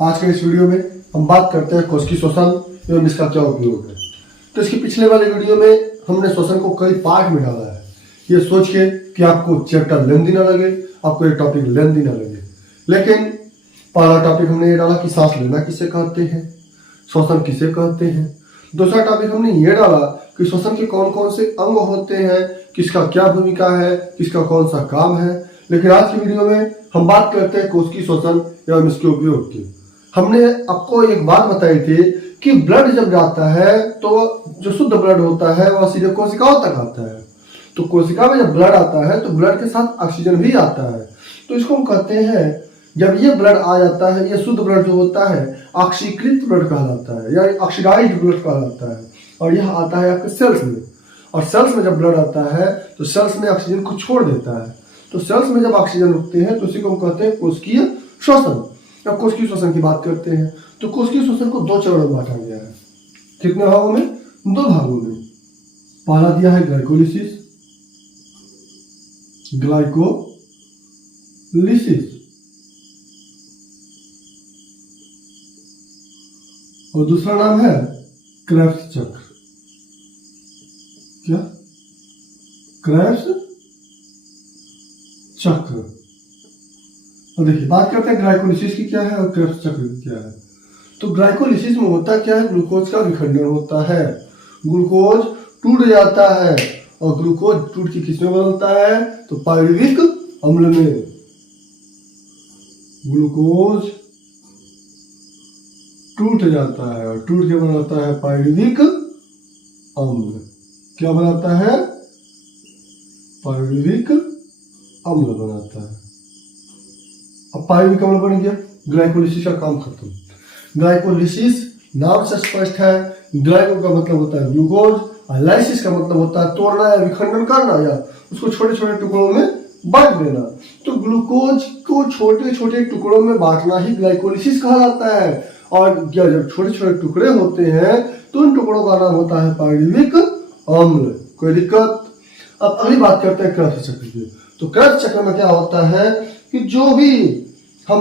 आज के इस वीडियो में हम बात करते हैं कोशिकी श्वसन एवं इसका क्या उपयोग है। तो इसके पिछले वाले वीडियो में हमने श्वसन को कई पार्ट में डाला है, ये सोच के कि आपको चैप्टर लेंथी ना लगे, आपको ये टॉपिक लेंथी ना लगे। लेकिन पहला टॉपिक हमने ये डाला कि सांस लेना किसे कहते हैं, श्वसन किसे कहते हैं। दूसरा टॉपिक हमने ये डाला कि श्वसन के कौन कौन से अंग होते हैं, किसका क्या भूमिका है, किसका कौन सा काम है। लेकिन आज की वीडियो में हम बात करते हैं कोशिकी श्वसन एवं इसके उपयोग की। हमने आपको एक बात बताई थी कि ब्लड जब जाता है तो जो शुद्ध ब्लड होता है वह सीधे कोशिकाओं तक आता है। तो कोशिका में जब ब्लड आता है तो ब्लड के साथ ऑक्सीजन भी आता है। तो इसको हम कहते हैं, जब ये ब्लड आ जाता है, ये शुद्ध ब्लड जो होता है ऑक्सीकृत ब्लड कहलाता है, यानी ऑक्सीडाइज्ड ब्लड कहलाता है। और यह आता है आपके सेल्स में, और सेल्स में जब ब्लड आता है तो सेल्स में ऑक्सीजन को छोड़ देता है। तो सेल्स में जब ऑक्सीजन रुकते हैं तो उसी को हम कहते हैं कोशिकीय श्वसन। अब कोशिकीय श्वसन की बात करते हैं तो कोशिकीय श्वसन को दो चरणों में बांटा गया है। कितने भागों में? दो भागों में। पहला दिया है ग्लाइकोलिसिस, और दूसरा नाम है क्रेब्स चक्र। क्या? क्रेब्स चक्र। और देखिए बात करते हैं ग्लाइकोलिसिस की क्या है और क्रेब्स चक्र की क्या है। तो ग्लाइकोलिसिस में होता क्या है, ग्लूकोज का विखंडन होता है, ग्लूकोज टूट जाता है और ग्लूकोज टूट के किस में बदलता है, तो पायरुविक अम्ल में। ग्लूकोज टूट जाता है और टूट के बनाता है पायरुविक अम्ल। क्या बनाता है? पायरुविक अम्ल बनाता है। अब पायरुविक अम्ल बन गया, ग्लाइकोलिसिस का काम खत्म। ग्लाइकोलिसिस नाम से स्पष्ट है, ग्लाइको का मतलब होता है ग्लूकोज और लाइसिस का मतलब होता है तोड़ना या विखंडन करना या उसको छोटे छोटे टुकड़ों में बांट देना। तो ग्लूकोज को छोटे छोटे टुकड़ों में बांटना ही ग्लाइकोलिसिस कहा जाता है। और जब छोटे छोटे टुकड़े होते हैं तो उन टुकड़ों का नाम होता है पायरुविक अम्ल। कोई दिक्कत? अब अगली बात करते हैं क्रेब्स चक्र की। तो क्रेब्स चक्र में क्या होता है कि जो भी हम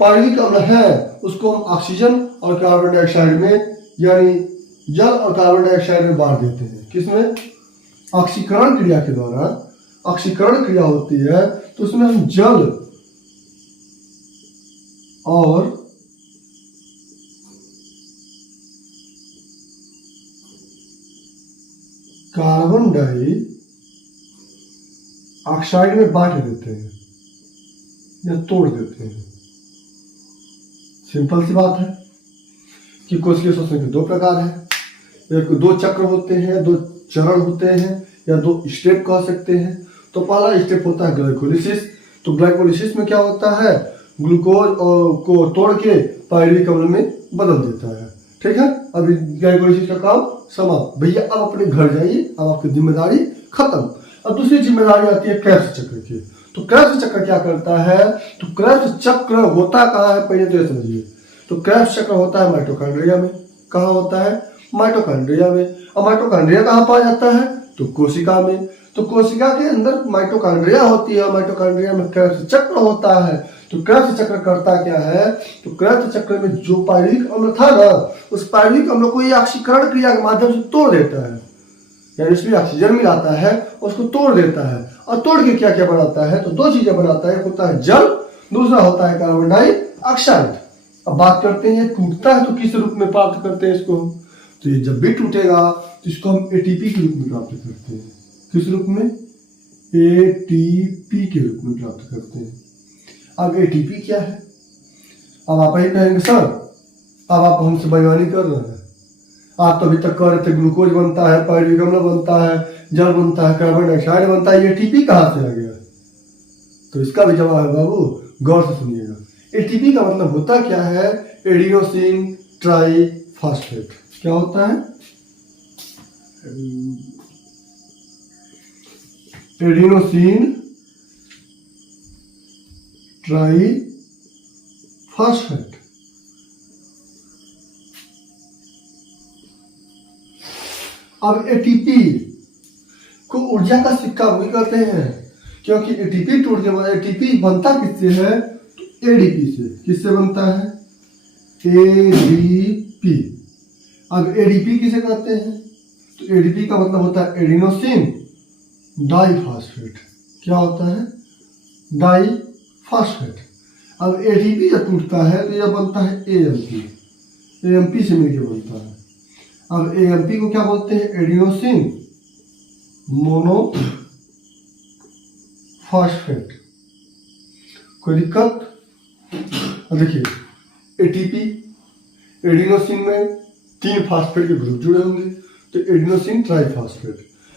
पायरुविक अम्ल है उसको हम ऑक्सीजन और कार्बन डाइऑक्साइड में, यानी जल और कार्बन डाइऑक्साइड में बांट देते हैं। किसमें? ऑक्सीकरण क्रिया के द्वारा ऑक्सीकरण क्रिया होती है तो उसमें हम जल और कार्बन डाइऑक्साइड में बांट देते हैं या तोड़ देते हैं। सिंपल सी बात है कि कोशिकीय श्वसन के दो प्रकार हैं, एक दो चक्र होते हैं, दो चरण होते हैं या दो स्टेप कह सकते हैं। तो पहला स्टेप होता है ग्लाइकोलिसिस। तो ग्लाइकोलिसिस में क्या होता है, ग्लूकोज को तोड़ के पायरुविक अम्ल में बदल देता है। ठीक है, अभी ग्लाइकोलिसिस का काम समाप्त। भैया अब अपने घर जाइए, अब आपकी जिम्मेदारी खत्म। अब दूसरी जिम्मेदारी आती है क्रेब्स चक्र की। तो क्रेब्स चक्र क्या करता है, तो क्रेब्स चक्र होता कहाँ है पहले तो ये समझिए। तो क्रेब्स चक्र होता है माइटोकॉन्ड्रिया में। कहाँ होता है? माइटोकॉन्ड्रिया में। और माइटोकॉन्ड्रिया कहाँ पाया जाता है, तो कोशिका में। तो कोशिका के अंदर माइटोकॉन्ड्रिया होती है, माइटोकॉन्ड्रिया में क्रेब्स चक्र होता है। तो क्रेब्स चक्र करता क्या है, तो क्रेब्स चक्र में जो पायरुविक अम्ल था ना, उस पायरुविक अम्ल को ये ऑक्सीकरण क्रिया के माध्यम से तोड़ देता है, यानी उसमें ऑक्सीजन मिलाता है, उसको तोड़ देता है। और तोड़ के क्या क्या बनाता है, तो दो चीजें बनाता है, एक होता है जल, दूसरा होता है कार्बन डाइऑक्साइड। अब बात करते हैं टूटता है तो किस रूप में प्राप्त करते हैं इसको, तो ये जब भी टूटेगा तो इसको हम एटीपी के रूप में प्राप्त करते हैं। किस रूप में? एटीपी के रूप में प्राप्त करते हैं। अब एटीपी क्या है? अब आप ही कहेंगे सर अब आप हमसे बेईमानी कर रहे हैं, आप तो अभी तक कह रहे थे ग्लूकोज बनता है, पायरुविक अम्ल बनता है, जल बनता है, कार्बन डाइऑक्साइड बनता है, ये एटीपी कहाँ से आ गया? तो इसका भी जवाब है बाबू, गौर से सुनिएगा। एटीपी का मतलब होता क्या है, एडिनोसिन ट्राइफॉस्फेट। क्या होता है? Adenosine triphosphate. अब एटीपी को ऊर्जा का सिक्का भी कहते हैं, क्योंकि एटीपी टूट के बाद एटीपी बनता किससे है, तो एडीपी से। किससे बनता है? एडीपी। अब एडीपी किसे कहते हैं? तो एडीपी का मतलब होता है एडिनोसिन डाइफॉस्फेट। क्या होता है? डाइफॉस्फेट। अब एडीपी जब टूटता है तो यह बनता है एएमपी। एएमपी से मिलकर बनता है। अब एएमपी को क्या बोलते हैं? Adenosine monophosphate. कोई दिक्कत? अब देखिए, एटीपी, एडिनोसिन में 3 फास्फेट के ग्रुप जुड़े होंगे तो एडिनोसिन ट्राइफॉस्फेट।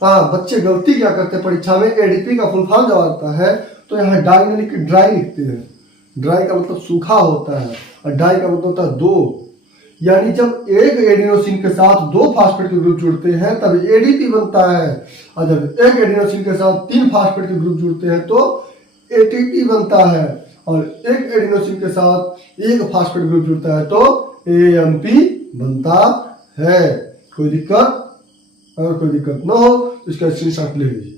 हाँ, बच्चे गलती क्या करते हैं परीक्षा में, एडीपी का फुल फॉर्म जब आता है तो यहाँ डाई नहीं लिख के ड्राई लिखते हैं। ड्राई का मतलब सूखा होता है और डाई का मतलब होता है 2। यानी जब एक एडिनोसिन के साथ 2 फास्फेट के ग्रुप जुड़ते हैं तब एडीपी बनता है, और जब एक एडिनोसिन के साथ 3 फास्फेट के ग्रुप जुड़ते हैं तो एटीपी बनता है, और एक एडिनोसिन के साथ 1 फास्फेट ग्रुप जुड़ता है तो एएमपी बनता है। कोई दिक्कत? अगर कोई दिक्कत ना हो तो इसका स्क्रीनशॉट ले लीजिए।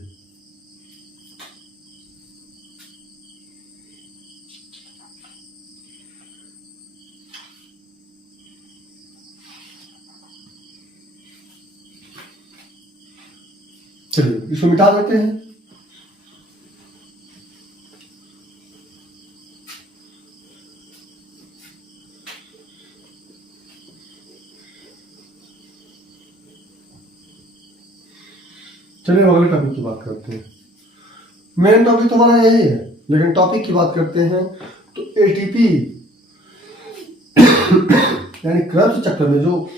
चलिए इसको मिटा देते हैं। चलिए अगले टॉपिक की बात करते हैं। मेन टॉपिक तो हमारा यही है, लेकिन टॉपिक की बात करते हैं तो एटीपी यानी क्रेब्स चक्र में जो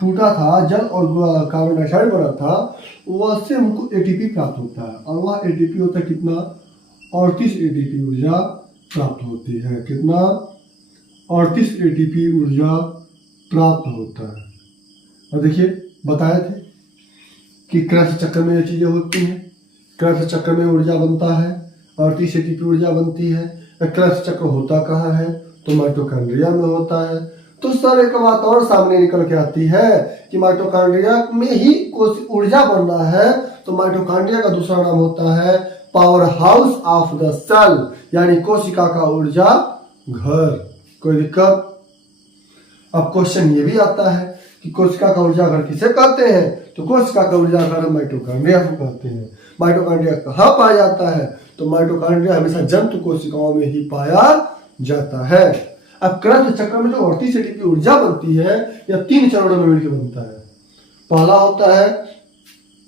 टूटा था जल और कार्बन डाइऑक्साइड बना था, वह से हमको एटीपी प्राप्त होता है, और वह एटीपी होता है कितना? 38 एटीपी ऊर्जा प्राप्त होती है। कितना? 38 एटीपी ऊर्जा प्राप्त होता है। और देखिए बताए थे कि क्रेब्स चक्र में ये चीजें होती हैं। क्रेब्स चक्र में ऊर्जा बनता है, 38 एटीपी ऊर्जा बनती है। क्रेब्स चक्र होता कहाँ है? तो माइटोकॉन्ड्रिया में होता है। तो सर एक बात और सामने निकल के आती है कि माइटोकॉन्ड्रिया में ही ऊर्जा बन रहा है, तो माइटोकॉन्ड्रिया का दूसरा नाम होता है power house of the cell, यानी कोशिका का ऊर्जा घर। कोई दिक्कत? अब क्वेश्चन ये भी आता है कि कोशिका का ऊर्जा घर किसे कहते हैं? तो कोशिका का ऊर्जा घर माइटोकॉन्ड्रिया को कहते हैं। माइटोकॉन्ड्रिया कहाँ पाया जाता है? तो माइटोकॉन्ड्रिया हमेशा जंतु कोशिकाओं में ही पाया जाता है। अब क्रेब्स चक्र में जो 38 एटीपी ऊर्जा बनती है यह 3 चरणों में मिलकर बनता है। पहला होता है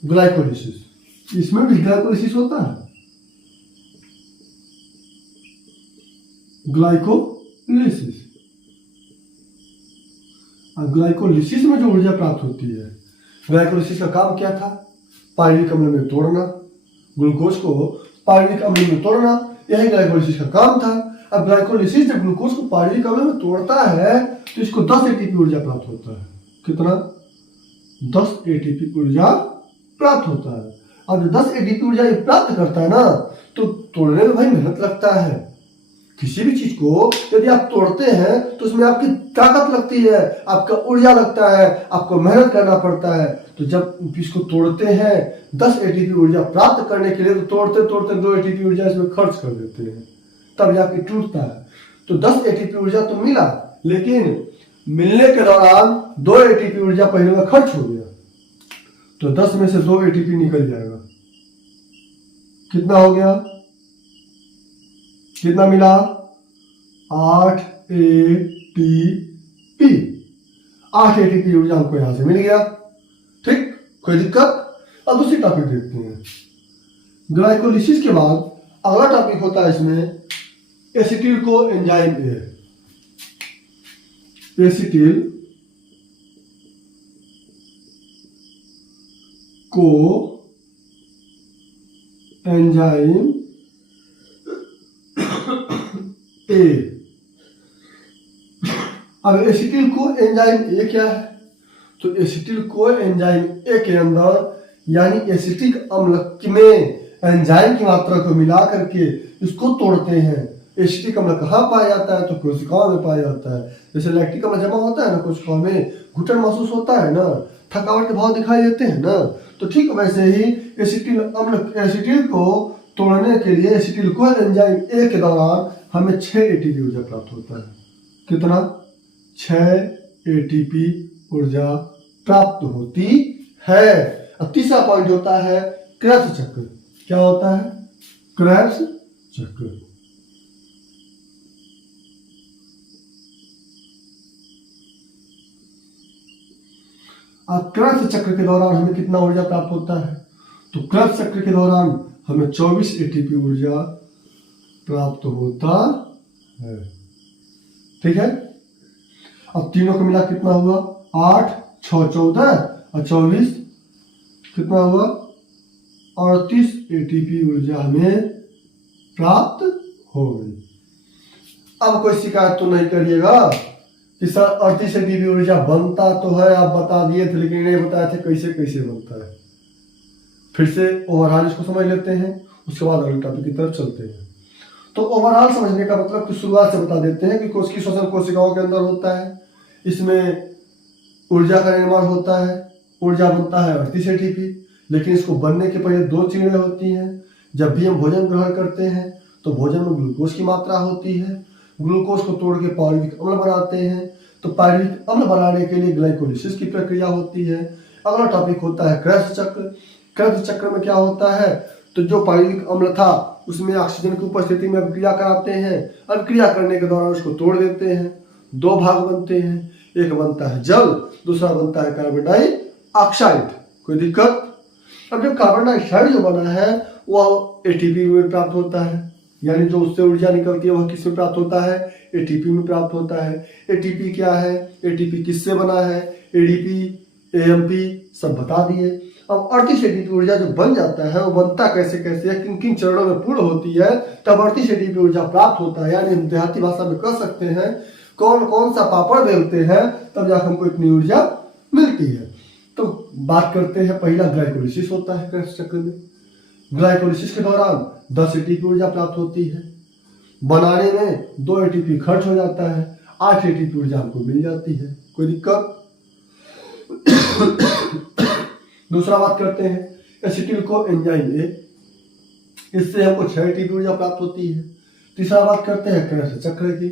ग्लाइकोलिसिस, इसमें भी ग्लाइकोलिसिस होता है। ग्लाइकोलिसिस, ग्लाइकोलिसिस में जो ऊर्जा प्राप्त होती है, ग्लाइकोलिसिस का काम क्या था? पायरिक अम्ल में तोड़ना, ग्लूकोज को पायरिक अम्ल में तोड़ना, यही ग्लाइकोलिसिस का काम था। अब ग्लाइकोलिसिस जब ग्लूकोज को पायरिक अम्ल में तोड़ता है तो इसको 10 एटीपी ऊर्जा प्राप्त होता है। कितना? 10 एटीपी ऊर्जा प्राप्त होता है। अब 10 एटीपी ऊर्जा ये प्राप्त करता है ना, तो तोड़ने में भाई मेहनत लगता है। किसी भी चीज को यदि आप तोड़ते हैं तो उसमें आपकी ताकत लगती है, आपका ऊर्जा लगता है, आपको मेहनत करना पड़ता है। तो जब इसको तोड़ते हैं 10 एटीपी ऊर्जा प्राप्त करने के लिए, तो तोड़ते तोड़ते 2 एटीपी ऊर्जा इसमें खर्च कर देते हैं, तब जाके टूटता है। तो 10 एटीपी ऊर्जा तो मिला, लेकिन मिलने के दौरान 2 एटीपी ऊर्जा पहले में खर्च हो गया, तो 10 में से 2 एटीपी निकल जाएगा। कितना हो गया? कितना मिला? 8 एटीपी। 8 एटीपी ऊर्जा हमको यहां से मिल गया। ठीक, कोई दिक्कत? अब दूसरी टॉपिक देखते हैं। ग्लाइकोलिसिस के बाद अगला टॉपिक होता है इसमें एसिटिल को एंजाइम ए। एसिटिल को एंजाइम ए। अब एसिटिल को एंजाइम ए क्या है? तो एसिटिल को एंजाइम ए के अंदर यानी एसिटिक अम्ल में एंजाइम की मात्रा को मिला करके इसको तोड़ते हैं। एसिटिक अम्ल कहाँ पाया जाता है? तो कोशिकाओं में पाया जाता है। जैसे लैक्टिक अम्ल जमा होता है ना कोशिकाओं में, घुटन महसूस होता है ना, थकावट के भाव दिखाई देते हैं ना, तो ठीक वैसे ही एसिटिल को तोड़ने के लिए एसिटिल को एंजाइम ए के दौरान हमें 6 एटीपी ऊर्जा प्राप्त होता है। कितना? 6 एटीपी ऊर्जा प्राप्त होती है। अब तीसरा पॉइंट होता है क्रेब्स चक्र। क्या होता है? क्रेब्स चक्र। अब क्रेब्स चक्र के दौरान हमें कितना ऊर्जा प्राप्त होता है? तो क्रेब्स चक्र के दौरान हमें 24 एटीपी ऊर्जा प्राप्त होता है। ठीक है। अब तीनों को मिला कितना हुआ? 8, 6, 14 और 24 कितना हुआ? 38 एटीपी ऊर्जा हमें प्राप्त हो गई। अब कोई शिकायत तो नहीं करिएगा कि सर 38 एटीपी ऊर्जा बनता तो है, आप बता दिए थे लेकिन नहीं बताए थे कैसे कैसे बनता है। फिर से ओवरऑल इसको समझ लेते हैं, उसके बाद अगले टॉपिक की तरफ चलते हैं। तो ओवरऑल समझने का मतलब कि शुरुआत से बता देते हैं कि कोशिकी श्वसन कोशिकाओं के अंदर होता है। इसमें ऊर्जा का निर्माण होता है, ऊर्जा बनता है 38 एटीपी, लेकिन इसको बनने के पहले 2 चीजें होती हैं। जब भी हम भोजन ग्रहण करते हैं तो भोजन में ग्लूकोज की मात्रा होती है, ग्लूकोज को तोड़ के पायरुविक अम्ल बनाते हैं, तो पायरुविक अम्ल बनाने के लिए ग्लाइकोलिसिस की प्रक्रिया होती है। अगला टॉपिक होता है क्रेब्स चक्र। क्रेब्स चक्र में क्या होता है? तो जो पायरुविक अम्ल था उसमें ऑक्सीजन की उपस्थिति में अभिक्रिया कराते हैं, अभिक्रिया करने के दौरान उसको तोड़ देते हैं, 2 भाग बनते हैं, एक बनता है जल, दूसरा बनता है कार्बन डाइऑक्साइड। कोई दिक्कत? अब जब कार्बन डाइऑक्साइड जो बना है वह एटीपी में प्राप्त होता है, यानी जो उससे ऊर्जा निकलती है वह किस में प्राप्त होता है? एटीपी में प्राप्त होता है। एटीपी क्या है? एटीपी किससे बना है? एडीपी, एएमपी सब बता दिए। अब 38 एटीपी ऊर्जा जो बन जाता है वो बनता कैसे कैसे है, किन किन चरणों में पूर्ण होती है, तब 38 एटीपी ऊर्जा प्राप्त होता है। यानी हम देहाती भाषा में कह सकते हैं कौन कौन सा पापड़ बेलते हैं तब जाकर हमको इतनी ऊर्जा मिलती है। तो बात करते हैं, पहला ग्लाइकोलिसिस होता है क्रेब्स चक्र में। ग्लाइकोलिसिस के दौरान 10 एटीपी ऊर्जा प्राप्त होती है। बनाने में 2 एटीपी खर्च हो जाता है, 8 एटीपी ऊर्जा हमको मिल जाती है। कोई दिक्कत? दूसरा बात करते हैं एसिटिल को एंजाइम ए, इससे हमको 6 एटीपी ऊर्जा प्राप्त होती है। तीसरा बात करते हैं क्रेब्स चक्र की,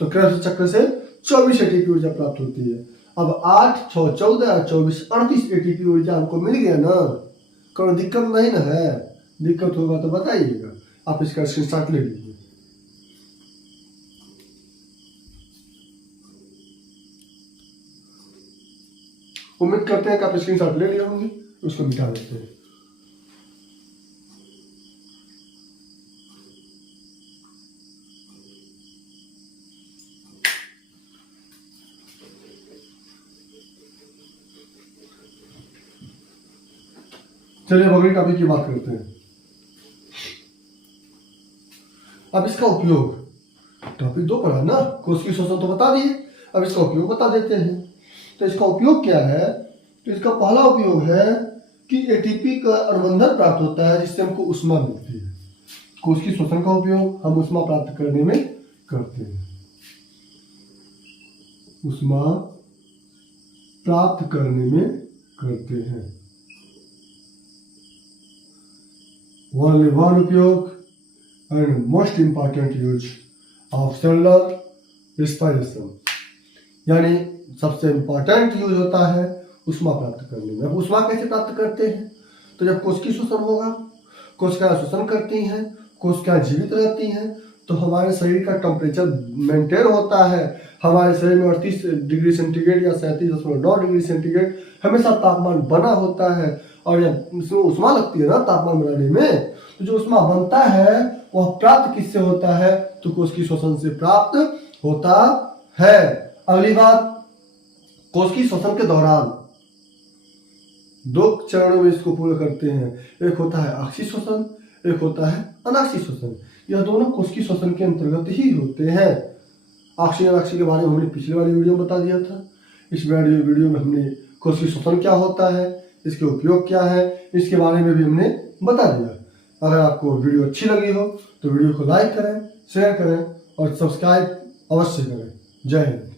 तो क्रेब्स चक्र से 24 एटीपी ऊर्जा प्राप्त होती है। अब 8, 6, 14 और 24 38 एटीपी ऊर्जा हमको मिल गया ना, कोई दिक्कत नहीं ना है? दिक्कत होगा तो बताइएगा, आप इसका स्क्रीनशॉट ले लीजिए। उम्मीद करते हैं कि आप स्क्रीनशॉट ले लिए होंगे, उसको मिटा देते हैं। चलिए अब अगले टॉपिक की बात करते हैं। अब इसका उपयोग, टॉपिक 2 पढ़ा ना, कोशिकी श्वसन तो बता दिए, अब इसका उपयोग बता देते हैं। तो इसका उपयोग क्या है? तो इसका पहला उपयोग है कि एटीपी का अनुबंधन प्राप्त होता है जिससे हमको ऊष्मा मिलती है। कोशिकी श्वसन का उपयोग हम ऊष्मा प्राप्त करने में करते हैं, ऊष्मा प्राप्त करने में करते हैं। Only one उपयोग and most important use of cellular respiration, यानी सबसे इंपॉर्टेंट यूज होता है ऊष्मा प्राप्त करने में। अब ऊष्मा कैसे प्राप्त करते हैं? तो जब कोशिकीय श्वसन होगा, कोशिकाएं श्वसन करती हैं, कोशिकाएं जीवित रहती हैं, तो हमारे शरीर का टेम्परेचर मेंटेन होता है। हमारे शरीर में 38 डिग्री सेंटीग्रेड या 37.9 डिग्री सेंटीग्रेड हमेशा तापमान बना होता है। और जब उसमें ऊष्मा लगती है ना तापमान बढ़ाने में, तो जो ऊष्मा बनता है वह प्राप्त किससे होता है? तो कोशिकीय श्वसन से प्राप्त होता है। अगली बात, कोशिकीय श्वसन के दौरान 2 चरणों में इसको पूरा करते हैं। एक होता है अक्षीय श्वसन, एक होता है अनाक्षीय श्वसन। यह दोनों कोशिकीय श्वसन के अंतर्गत ही होते हैं। अक्षीय अनाक्षीय के बारे में हमने पिछले वाली वीडियो में बता दिया था। इस वीडियो में हमने कोशिकीय श्वसन क्या होता है, इसके उपयोग क्या है, इसके बारे में भी हमने बता दिया। अगर आपको वीडियो अच्छी लगी हो तो वीडियो को लाइक करें, शेयर करें और सब्सक्राइब अवश्य करें। जय हिंद।